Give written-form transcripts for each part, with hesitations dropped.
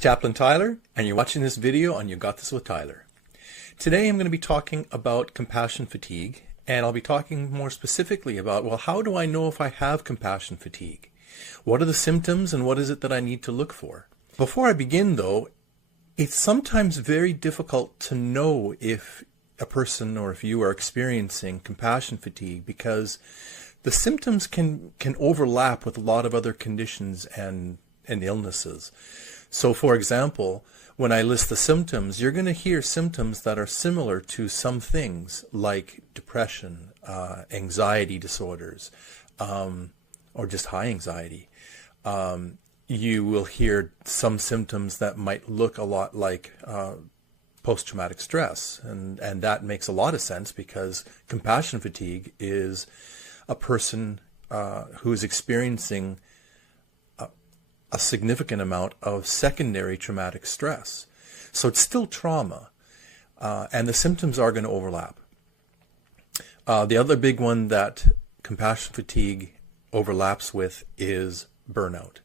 Chaplain Tyler, and you're watching this video on You Got This with Tyler. Today I'm going to be talking about compassion fatigue, and I'll be talking more specifically about, well, how do I know if I have compassion fatigue? What are the symptoms and what is it that I need to look for? Before I begin though, it's sometimes very difficult to know if a person or if you are experiencing compassion fatigue because the symptoms can overlap with a lot of other conditions and illnesses. So for example, when I list the symptoms, you're going to hear symptoms that are similar to some things like depression, anxiety disorders, or just high anxiety. You will hear some symptoms that might look a lot like post-traumatic stress, and that makes a lot of sense because compassion fatigue is a person who is experiencing a significant amount of secondary traumatic stress. So it's still trauma, and the symptoms are going to overlap. The other big one that compassion fatigue overlaps with is burnout.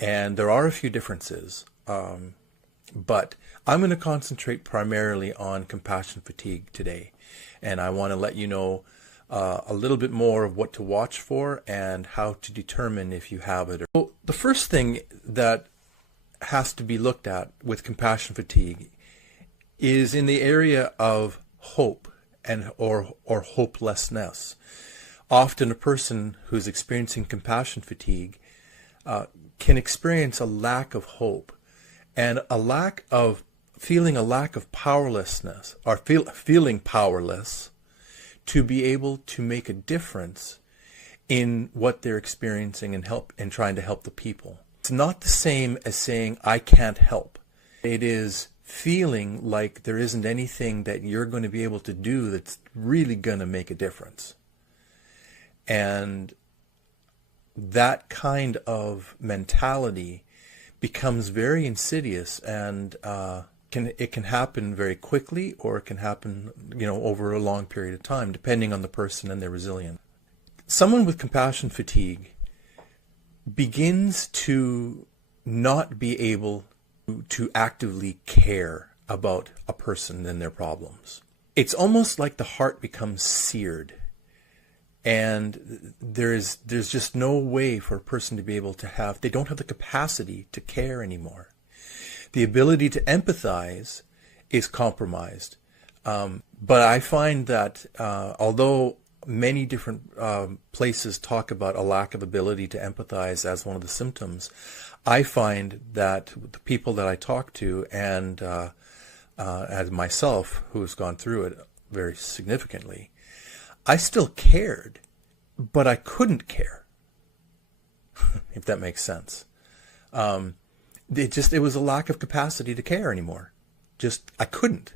And there are a few differences, but I'm going to concentrate primarily on compassion fatigue today. And I want to let you know a little bit more of what to watch for and how to determine if you have it. So the first thing that has to be looked at with compassion fatigue is in the area of hope and or hopelessness. Often a person who's experiencing compassion fatigue can experience a lack of hope and feeling a lack of powerlessness or feeling powerless to be able to make a difference in what they're experiencing and trying to help the people. It's not the same as saying, I can't help. It is feeling like there isn't anything that you're going to be able to do that's really going to make a difference. And that kind of mentality becomes very insidious, and it can happen very quickly, or it can happen, over a long period of time, depending on the person and their resilience. Someone with compassion fatigue begins to not be able to actively care about a person and their problems. It's almost like the heart becomes seared. And there's just no way for a person to be able to they don't have the capacity to care anymore. The ability to empathize is compromised. But I find that although many different places talk about a lack of ability to empathize as one of the symptoms, I find that the people that I talk to and as myself, who has gone through it very significantly, I still cared, but I couldn't care, if that makes sense. It was a lack of capacity to care anymore. I couldn't.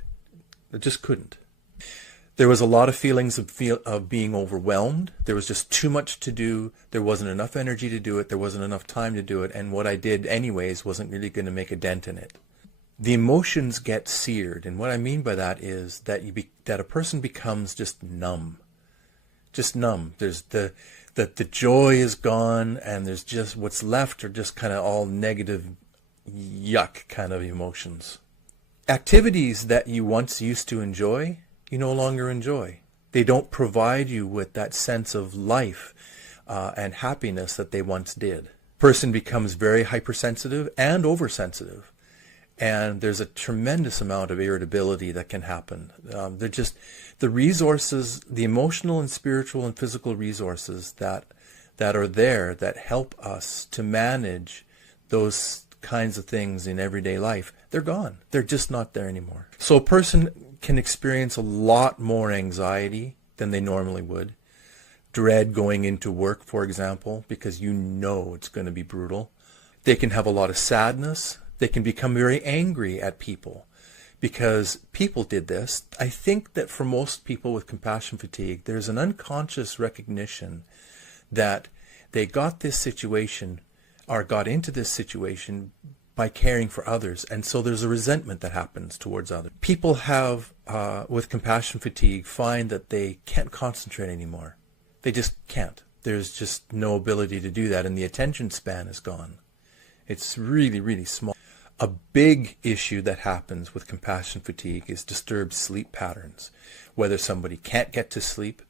I just couldn't. There was a lot of feelings of being overwhelmed. There was just too much to do. There wasn't enough energy to do it. There wasn't enough time to do it. And what I did anyways wasn't really going to make a dent in it. The emotions get seared. And what I mean by that is that that a person becomes just numb. Just numb. There's the joy is gone, and there's just what's left are just kind of all negative, yuck kind of emotions. Activities that you once used to enjoy, you no longer enjoy. They don't provide you with that sense of life and happiness that they once did. Person becomes very hypersensitive and oversensitive. And there's a tremendous amount of irritability that can happen. The resources, the emotional and spiritual and physical resources that are there that help us to manage those kinds of things in everyday life, they're gone. They're just not there anymore. So a person can experience a lot more anxiety than they normally would. Dread going into work, for example, because it's going to be brutal. They can have a lot of sadness. They can become very angry at people because people did this. I think that for most people with compassion fatigue, there's an unconscious recognition that they got this situation or got into this situation by caring for others. And so there's a resentment that happens towards others. People with compassion fatigue, find that they can't concentrate anymore. They just can't. There's just no ability to do that, and the attention span is gone. It's really, really small. A big issue that happens with compassion fatigue is disturbed sleep patterns. Whether somebody can't get to sleep,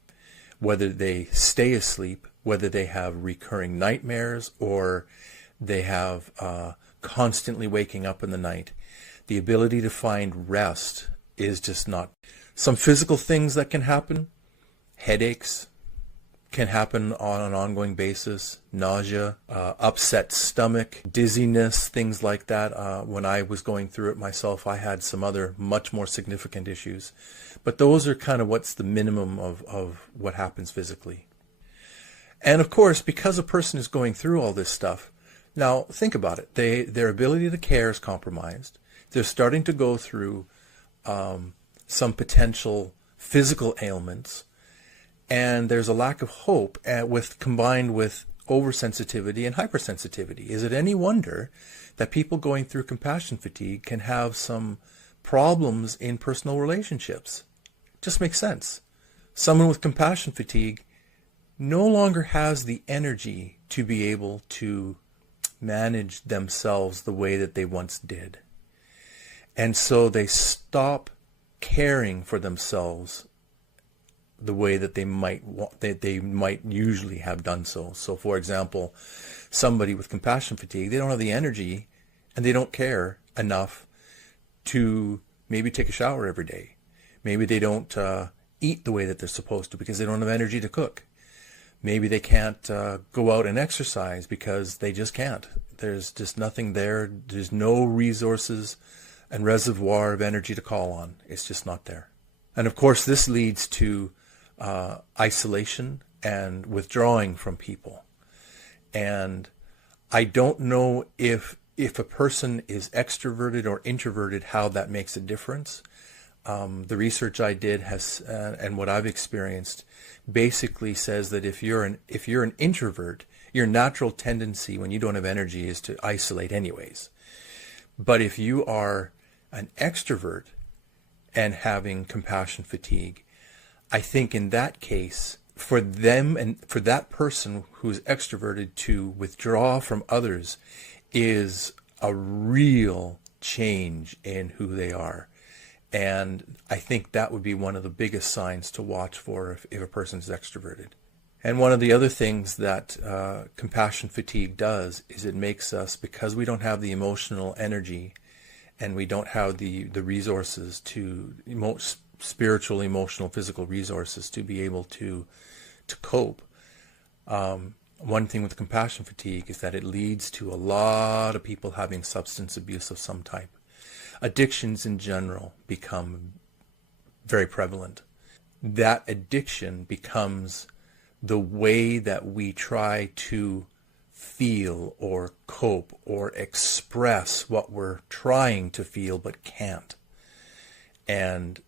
whether they stay asleep, whether they have recurring nightmares, or they have constantly waking up in the night. The ability to find rest is just not. Some physical things that can happen, headaches can happen on an ongoing basis, nausea, upset stomach, dizziness, things like that. When I was going through it myself, I had some other much more significant issues. But those are kind of what's the minimum of what happens physically. And of course, because a person is going through all this stuff, now think about it. Their ability to care is compromised. They're starting to go through some potential physical ailments, and there's a lack of hope combined with oversensitivity and hypersensitivity. Is it any wonder that people going through compassion fatigue can have some problems in personal relationships? Just makes sense. Someone with compassion fatigue no longer has the energy to be able to manage themselves the way that they once did. And so they stop caring for themselves the way that they might usually have done so. So for example, somebody with compassion fatigue, they don't have the energy and they don't care enough to maybe take a shower every day. Maybe they don't eat the way that they're supposed to because they don't have energy to cook. Maybe they can't go out and exercise because they just can't. There's just nothing there. There's no resources and reservoir of energy to call on. It's just not there. And of course, this leads to isolation and withdrawing from people. And I don't know if a person is extroverted or introverted, how that makes a difference. The research I did has, and what I've experienced, basically says that if you're an introvert, your natural tendency when you don't have energy is to isolate anyways. But if you are an extrovert and having compassion fatigue, I think in that case, for them and for that person who's extroverted to withdraw from others is a real change in who they are. And I think that would be one of the biggest signs to watch for if a person's extroverted. And one of the other things that compassion fatigue does is it makes us, because we don't have the emotional energy and we don't have the resources to spiritual, emotional, physical resources to be able to cope. One thing with compassion fatigue is that it leads to a lot of people having substance abuse of some type. Addictions in general become very prevalent. That addiction becomes the way that we try to feel or cope or express what we're trying to feel but can't. And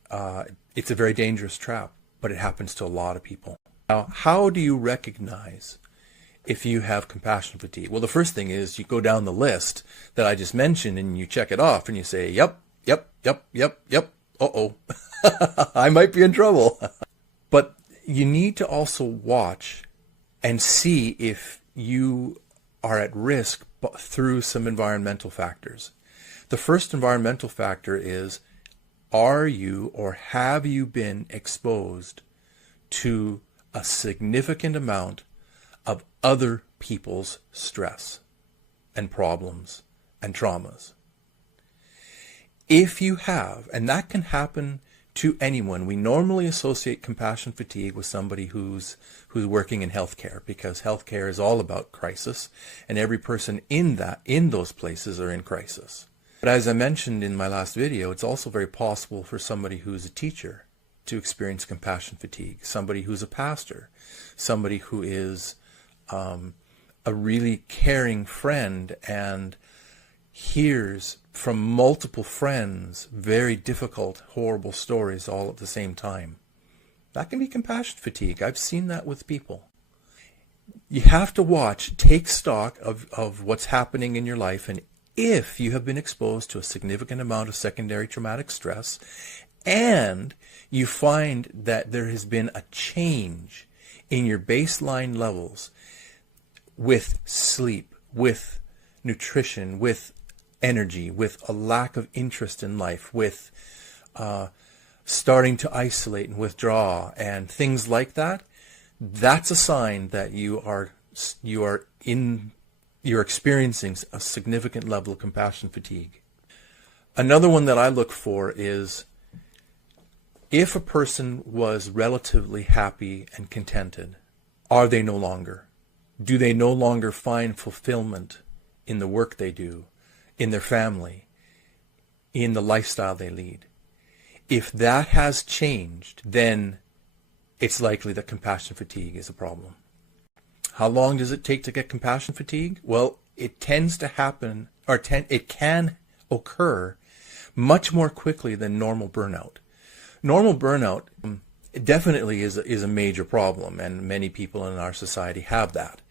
it's a very dangerous trap, but it happens to a lot of people. Now, how do you recognize if you have compassion fatigue? Well, the first thing is you go down the list that I just mentioned and you check it off and you say, yep. Uh-oh, I might be in trouble. But you need to also watch and see if you are at risk through some environmental factors. The first environmental factor is, are you or have you been exposed to a significant amount of other people's stress and problems and traumas? If you have, and that can happen to anyone, we normally associate compassion fatigue with somebody who's working in healthcare, because healthcare is all about crisis, and every person in those places are in crisis. But as I mentioned in my last video, it's also very possible for somebody who's a teacher to experience compassion fatigue, somebody who's a pastor, somebody who is a really caring friend and hears from multiple friends very difficult, horrible stories all at the same time. That can be compassion fatigue. I've seen that with people. You have to watch, take stock of what's happening in your life, and if you have been exposed to a significant amount of secondary traumatic stress and you find that there has been a change in your baseline levels with sleep, with nutrition, with energy, with a lack of interest in life, with starting to isolate and withdraw and things like that, that's a sign that you're experiencing a significant level of compassion fatigue. Another one that I look for is if a person was relatively happy and contented, are they no longer? Do they no longer find fulfillment in the work they do, in their family, in the lifestyle they lead? If that has changed, then it's likely that compassion fatigue is a problem. How long does it take to get compassion fatigue? Well, it tends to happen, or it can occur much more quickly than normal burnout. Normal burnout definitely is a major problem, and many people in our society have that.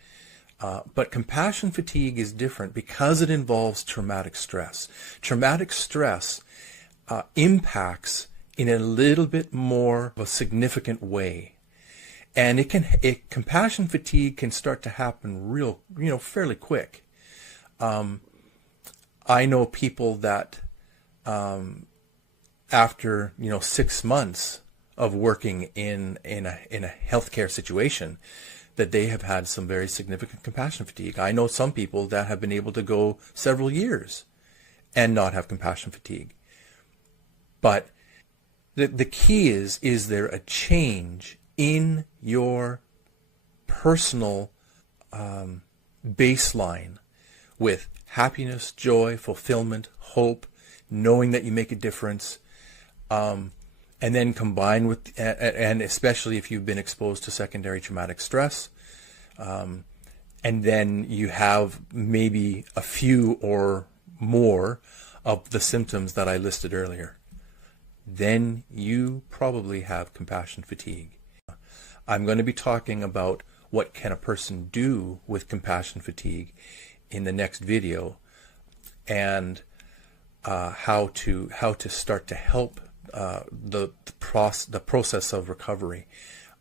But compassion fatigue is different because it involves traumatic stress. Traumatic stress impacts in a little bit more of a significant way. And compassion fatigue can start to happen fairly quick. I know people that after 6 months of working in a healthcare situation, that they have had some very significant compassion fatigue. I know some people that have been able to go several years and not have compassion fatigue. But the key is there a change in your personal baseline with happiness, joy, fulfillment, hope, knowing that you make a difference, and then combined with, and especially if you've been exposed to secondary traumatic stress, and then you have maybe a few or more of the symptoms that I listed earlier, then you probably have compassion fatigue. I'm going to be talking about what can a person do with compassion fatigue in the next video, and how to start to help the process of recovery.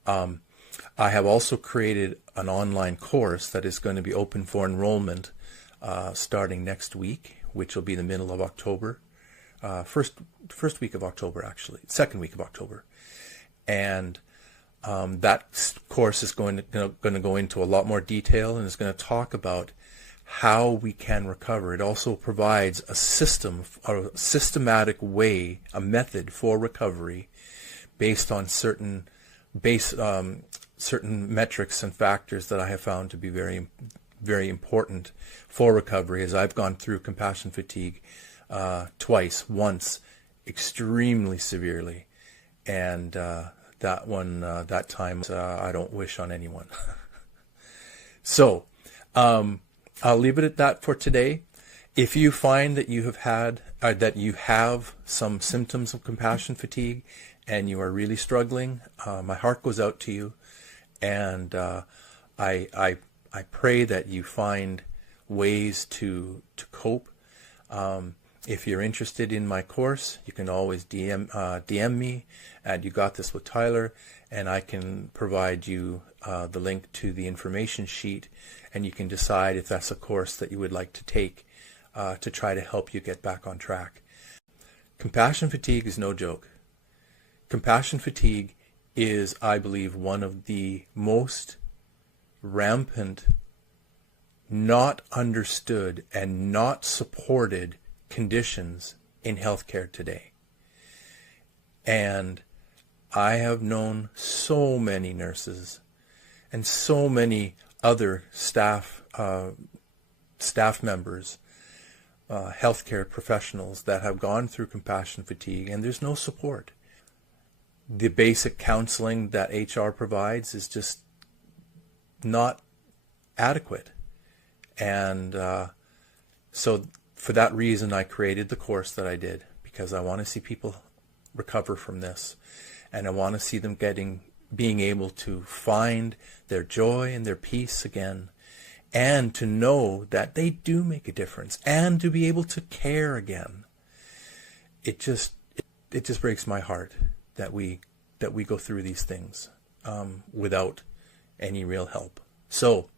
I have also created an online course that is going to be open for enrollment starting next week, which will be the middle of October, first week of October, actually, second week of October, and that course is going to go into a lot more detail, and is going to talk about how we can recover. It also provides a systematic way, a method for recovery based on certain metrics and factors that I have found to be very, very important for recovery, as I've gone through compassion fatigue twice, once extremely severely, and that time I don't wish on anyone. So I'll leave it at that for today. If you find that you have some symptoms of compassion fatigue and you are really struggling, my heart goes out to you, and I pray that you find ways to cope. If you're interested in my course, you can always DM me at You Got This with Tyler, and I can provide you the link to the information sheet, and you can decide if that's a course that you would like to take to try to help you get back on track. Compassion fatigue is no joke. Compassion fatigue is, I believe, one of the most rampant, not understood, and not supported conditions in healthcare today. And I have known so many nurses and so many other staff members, healthcare professionals that have gone through compassion fatigue, and there's no support. The basic counseling that HR provides is just not adequate. And so for that reason, I created the course that I did, because I want to see people recover from this, and I want to see them being able to find their joy and their peace again, and to know that they do make a difference, and to be able to care again. It just breaks my heart that we go through these things without any real help. So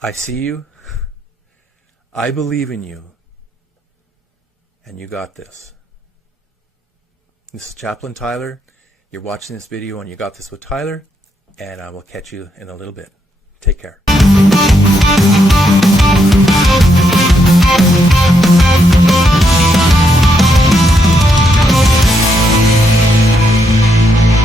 I see you. I believe in you. and you got this. This is Chaplain Tyler. You're watching this video on You Got This with Tyler, and I will catch you in a little bit. Take care.